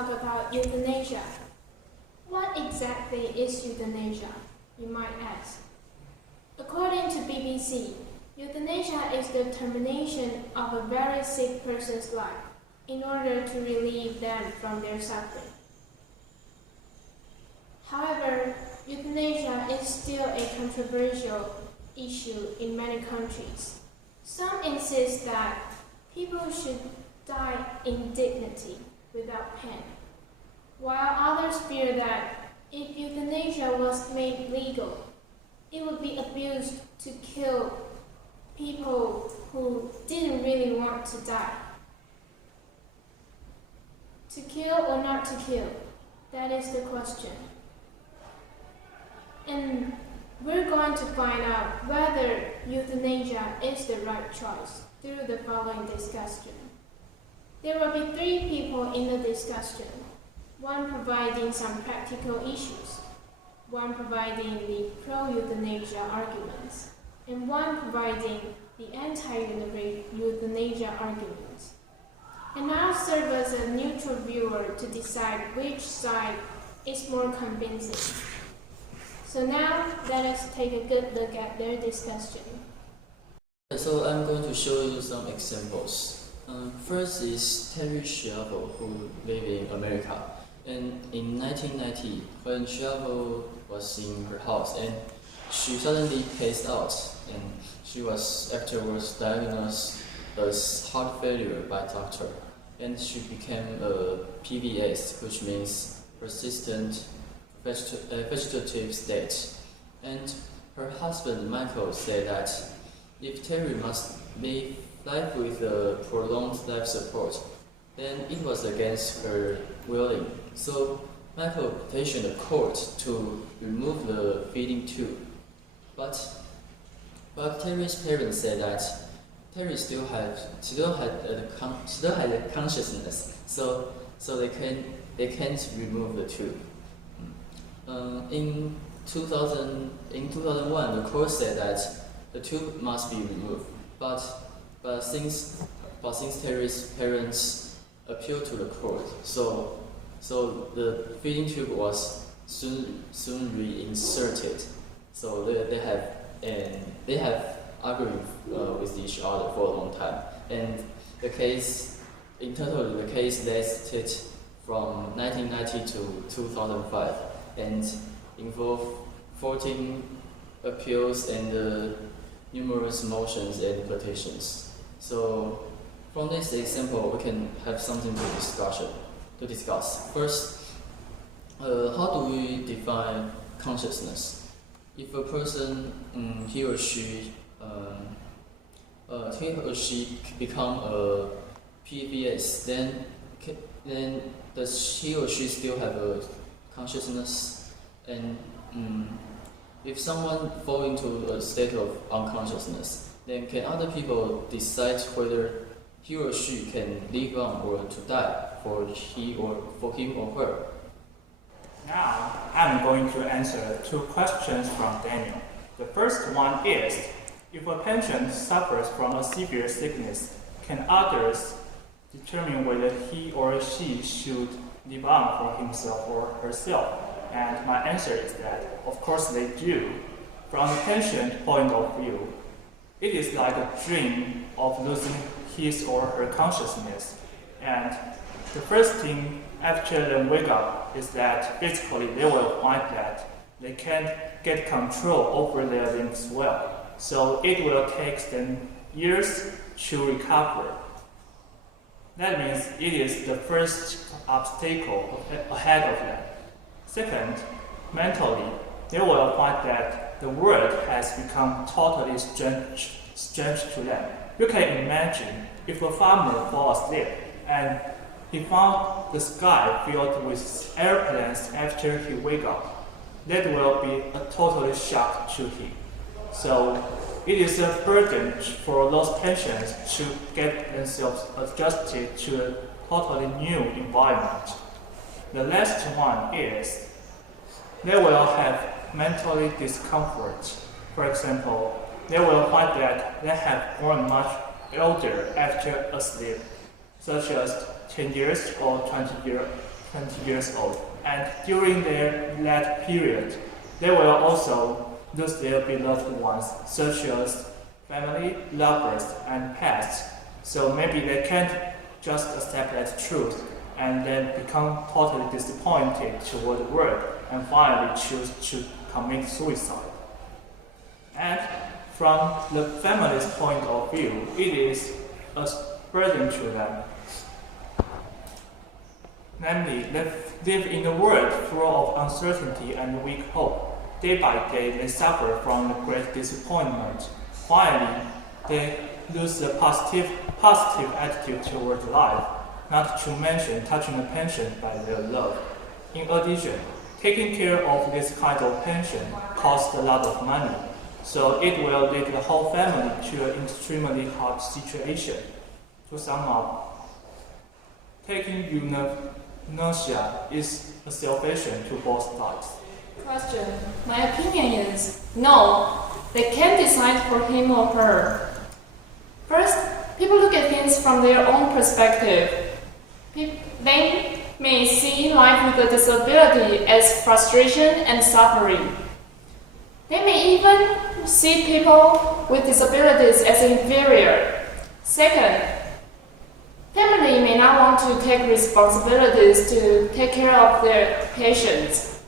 talk about euthanasia. What exactly is euthanasia, you might ask? According to BBC, euthanasia is the termination of a very sick person's life in order to relieve them from their suffering. However, euthanasia is still a controversial issue in many countries. Some insist that people should die in dignity without pain, while others fear that if euthanasia was made legal, it would be abused to kill people who didn't really want to die. To kill or not to kill, that is the question. And we're going to find out whether euthanasia is the right choice through the following discussion. There will be 3 people in the discussion, one providing some practical issues, one providing the pro-euthanasia arguments, and one providing the anti-euthanasia arguments. And I'll serve as a neutral viewer to decide which side is more convincing. So now, let us take a good look at their discussion. So I'm going to show you some examples. First is Terry Schiavo, who lives in America. And in 1990, when Schiavo was in her house, and she suddenly passed out, and she was afterwards diagnosed as heart failure by doctor, and she became a PVS, which means persistent vegetative state. And her husband Michael said that if Terry must live life with a prolonged life support, then it was against her willing. So Michael petitioned the court to remove the feeding tube. But Terry's parents said that Terry still had a consciousness, so they can't remove the tube. In 2001, the court said that the tube must be removed, but since Terry's parents appealed to the court, so the feeding tube was soon reinserted. So they have argued with each other for a long time, and the case lasted from 1990 to 2005 and involved 14 appeals and numerous motions and petitions. So from this example, we can have something to discuss. First, how do we define consciousness? If a person, he or she become a PVS, then does he or she still have a consciousness? And if someone fall into a state of unconsciousness, then can other people decide whether he or she can live on or to die for him or her? Now, I'm going to answer 2 questions from Daniel. The first one is, if a patient suffers from a severe sickness, can others determine whether he or she should live on for himself or herself? And my answer is that, of course they do. From the patient point of view, it is like a dream of losing his or her consciousness. And the first thing after they wake up is that physically they will find that they can't get control over their limbs well. So it will take them years to recover. That means it is the first obstacle ahead of them. Second, mentally, they will find that the world has become totally strange to them. You can imagine if a farmer falls asleep and he found the sky filled with airplanes after he wakes up. That will be a total shock to him. So it is a burden for those patients to get themselves adjusted to a totally new environment. The last one is they will have mentally discomfort. For example, they will find that they have grown much older after a sleep, such as 10 years or 20 20 years old. And during their that period, they will also lose their beloved ones, such as family, lovers, and pets. So maybe they can't just accept that truth and then become totally disappointed toward the world and finally choose to commit suicide. And from the family's point of view, it is a burden to them. Namely, they live in a world full of uncertainty and weak hope. Day by day, they suffer from great disappointment. Finally, they lose the positive attitude toward life, not to mention touching a pension by their love. In addition, taking care of this kind of pension costs a lot of money, so it will lead the whole family to an extremely hard situation. To sum up, taking euthanasia is a salvation to both sides. Question. My opinion is no, they can't decide for him or her. First, people look at things from their own perspective. They may see life with a disability as frustration and suffering. They may even see people with disabilities as inferior. Second, family may not want to take responsibilities to take care of their patients.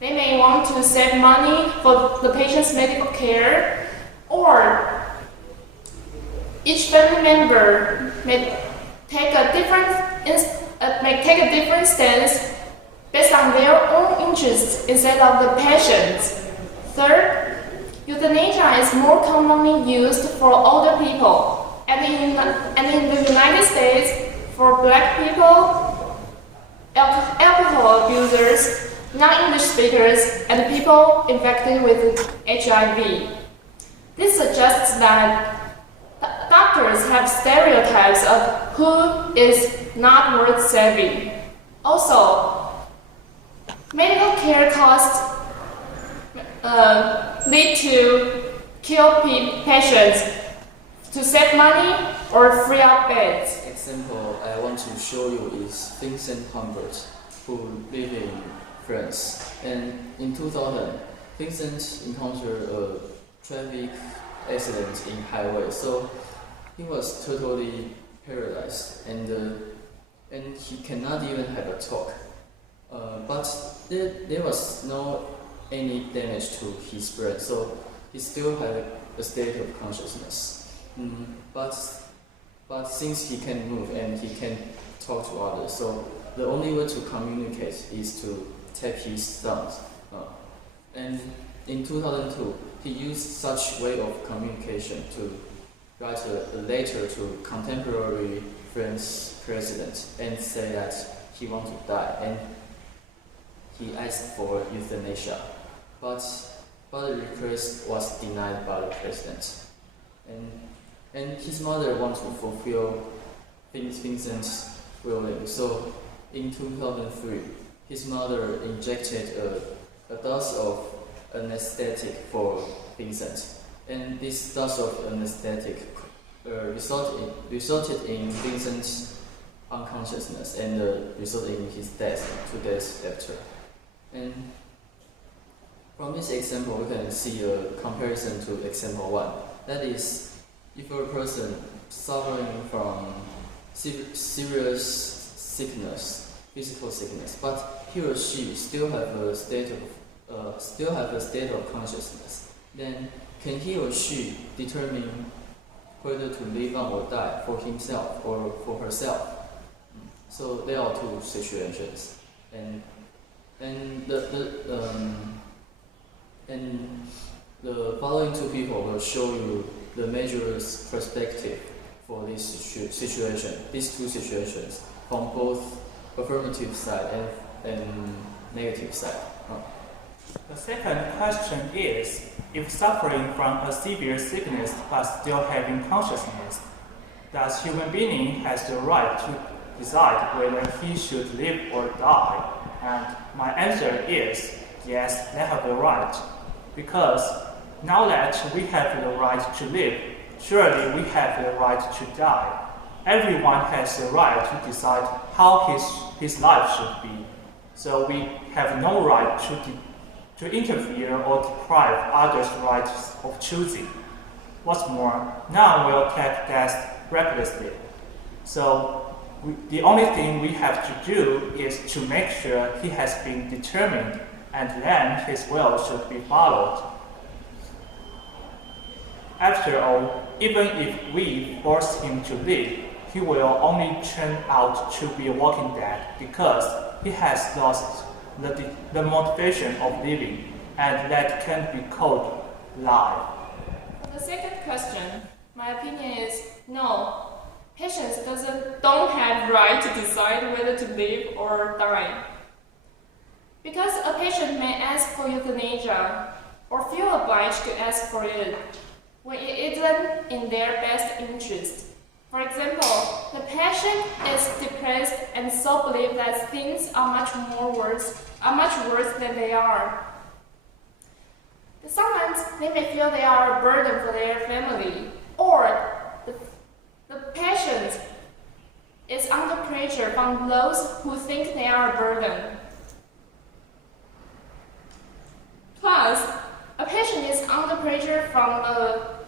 They may want to save money for the patient's medical care, or each family member may take a different stance based on their own interests instead of the patient's. Third, euthanasia is more commonly used for older people, and in the United States, for Black people, alcohol abusers, non-English speakers, and people infected with HIV. This suggests that doctors have stereotypes of who is not worth saving. Also, medical care costs lead to kill patients to save money or free up beds. Example I want to show you is Vincent Humbert, who live in France. And in 2000, Vincent encountered a traffic accident in highway, so he was totally paralyzed, and he cannot even have a talk. But there was no any damage to his brain, so he still had a state of consciousness. But since he can move and he can talk to others, so the only way to communicate is to tap his thumbs. And in 2002, he used such way of communication to write a letter to contemporary French president and say that he wants to die, and he asked for euthanasia. But the request was denied by the president. And his mother wanted to fulfill Vincent's willing. So in 2003, his mother injected a dose of anesthetic for Vincent. And this dose of anesthetic resulted in Vincent's unconsciousness and resulted in his death 2 days after. And from this example, we can see a comparison to example 1. That is, if a person suffering from serious sickness, physical sickness, but he or she still have a state of consciousness, then can he or she determine whether to live on or die for himself or for herself? So there are two situations, and the following two people will show you the major perspective for this situation, these two situations, from both affirmative side and negative side. The second question is, if suffering from a severe sickness but still having consciousness, does human being has the right to decide whether he should live or die? And my answer is yes, they have the right. Because now that we have the right to live, surely we have the right to die. everyone has the right to decide how his life should be. So we have no right to interfere or deprive others' rights of choosing. What's more, none will take death recklessly. So the only thing we have to do is to make sure he has been determined, and then his will should be followed. After all, even if we force him to live, he will only turn out to be a walking dead because he has lost the motivation of living, and that can't be called life. For the second question, my opinion is no. Patients don't have right to decide whether to live or die. Because a patient may ask for euthanasia or feel obliged to ask for it when it isn't in their best interest. For example, the patient is depressed and so believes that things are much worse than they are. Sometimes they may feel they are a burden for their family, or the patient is under pressure from those who think they are a burden. Plus, a patient is under pressure from a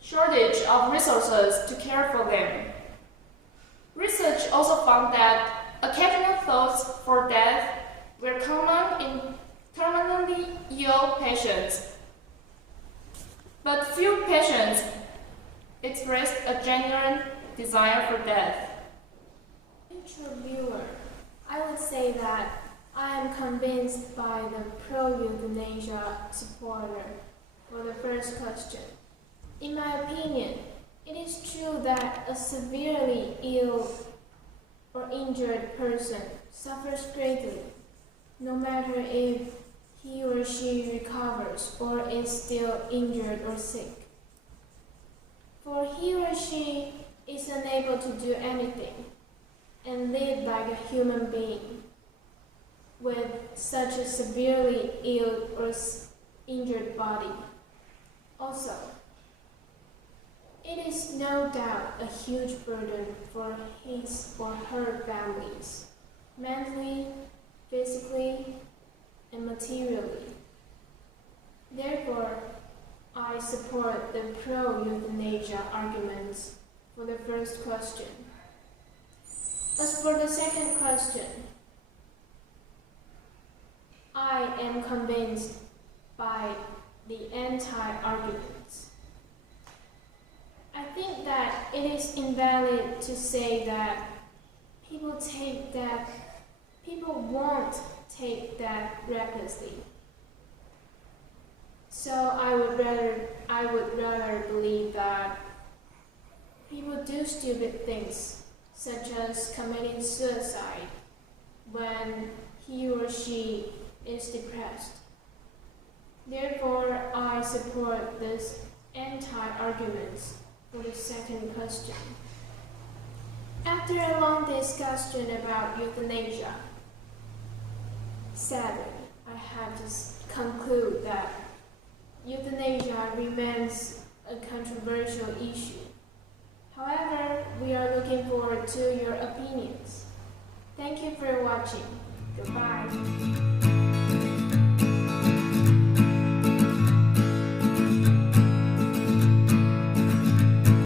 shortage of resources to care for them. Research also found that occasional thoughts for death were common in terminally ill patients, but few patients expressed a genuine desire for death. Interviewer, I would say that I am convinced by the pro-euthanasia supporter for the first question. In my opinion, it is true that a severely ill or injured person suffers greatly, no matter if he or she recovers or is still injured or sick. For he or she is unable to do anything and live like a human being with such a severely ill or injured body. Also, it is no doubt a huge burden for his or her families, mentally, physically, and materially. Therefore, I support the pro-euthanasia arguments for the first question. As for the second question, I am convinced by the anti-arguments. I think that it is invalid to say that people won't take death recklessly. So I would rather believe that people do stupid things, such as committing suicide when he or she is depressed. Therefore, I support this anti-arguments for the second question. After a long discussion about euthanasia, sadly, I have to conclude that euthanasia remains a controversial issue. However, we are looking forward to your opinions. Thank you for watching. Goodbye.